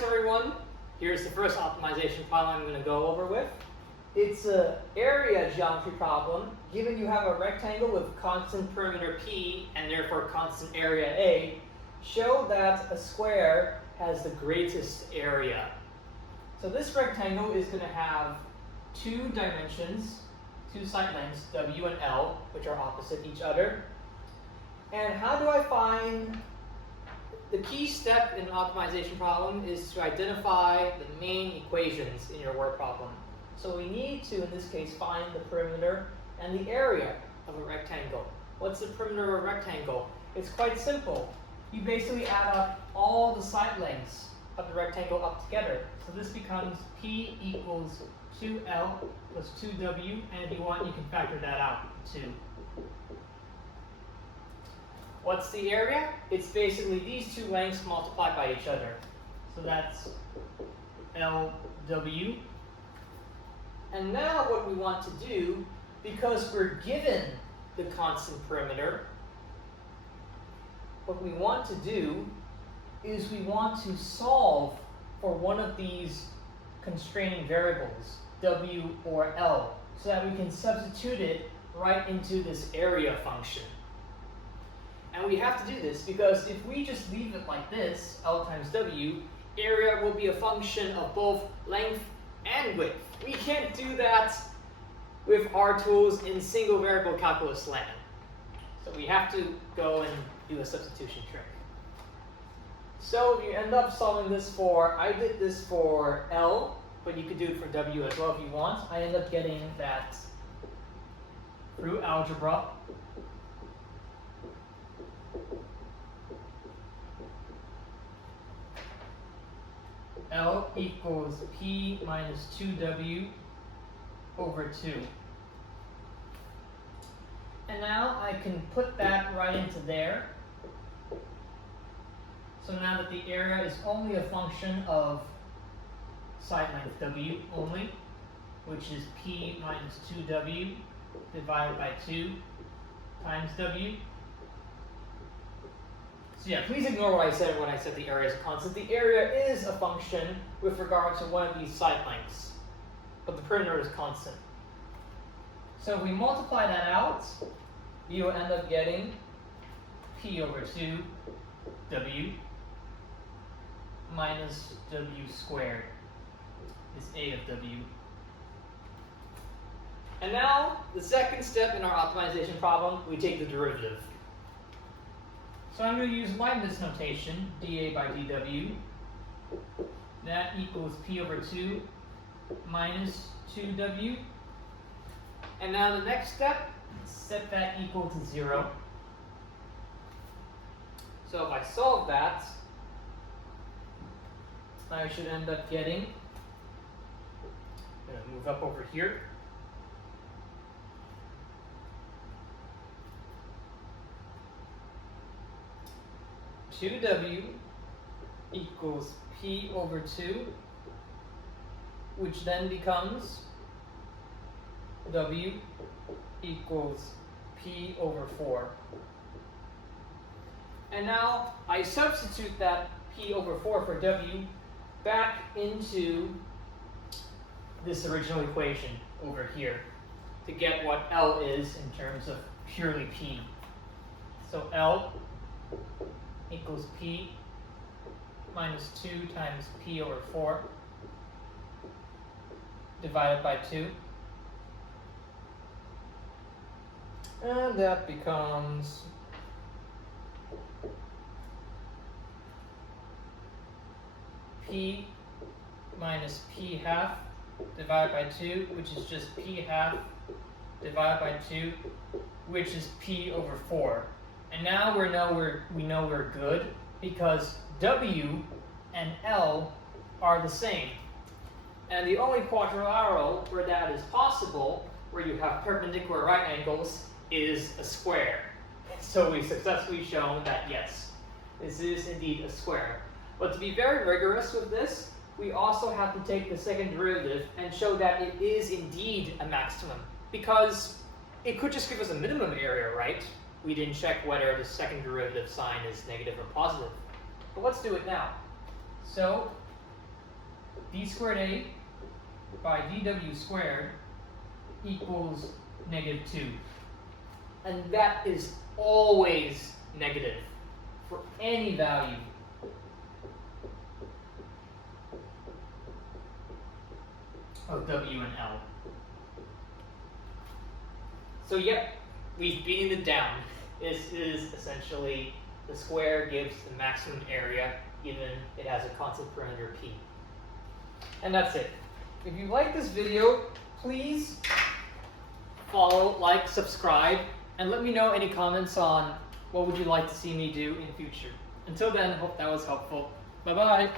Alright everyone, here's the first optimization problem I'm going to go over with. It's an area geometry problem. Given you have a rectangle with constant perimeter P and therefore constant area A, show that a square has the greatest area. So this rectangle is going to have two dimensions, two side lengths, W and L, which are opposite each other. And how do I find the key step in an optimization problem is to identify the main equations in your word problem. So we need to, in this case, find the perimeter and the area of a rectangle. What's the perimeter of a rectangle? It's quite simple. You basically add up all the side lengths of the rectangle up together. So this becomes P equals 2L plus 2W, and if you want, you can factor that out too. What's the area? It's basically these two lengths multiplied by each other. So that's LW. And now what we want to do, because we're given the constant perimeter, what we want to do is we want to solve for one of these constraining variables, W or L, so that we can substitute it right into this area function. And we have to do this because if we just leave it like this, L times W, area will be a function of both length and width. We can't do that with our tools in single variable calculus land. So we have to go and do a substitution trick. So if you end up solving this for, I did this for L, but you could do it for W as well if you want. I end up getting that through algebra, L equals P minus 2W over 2. And now I can put that right into there. So now that the area is only a function of side length W only, which is P minus 2W divided by 2 times W. So yeah, please ignore what I said when I said the area is a constant. The area is a function with regard to one of these side lengths, but the perimeter is constant. So if we multiply that out, you will end up getting P over 2 W minus W squared is A of W. And now, the second step in our optimization problem, we take the derivative. So I'm going to use Leibniz notation, dA by dW. That equals P over 2 minus 2W. And now the next step, set that equal to 0. So if I solve that, I should end up getting, I'm going to move up over here. W equals P over 2, which then becomes W equals P over 4. And now I substitute that P over 4 for W back into this original equation over here to get what L is in terms of purely P. So L equals P minus 2 times P over 4 divided by 2. And that becomes P minus P half divided by 2, which is just P half divided by 2, which is P over 4. And now we know we're good because W and L are the same. And the only quadrilateral where that is possible, where you have perpendicular right angles, is a square. So we've successfully shown that yes, this is indeed a square. But to be very rigorous with this, we also have to take the second derivative and show that it is indeed a maximum. Because it could just give us a minimum area, right? We didn't check whether the second derivative sign is negative or positive. But let's do it now. So d squared a by dw squared equals -2. And that is always negative for any value. Of W and L. So yep, we've beaten it down. This is essentially the square gives the maximum area given it has a constant perimeter P. And that's it. If you like this video, please follow, like, subscribe, and let me know any comments on what would you like to see me do in future. Until then, hope that was helpful. Bye-bye.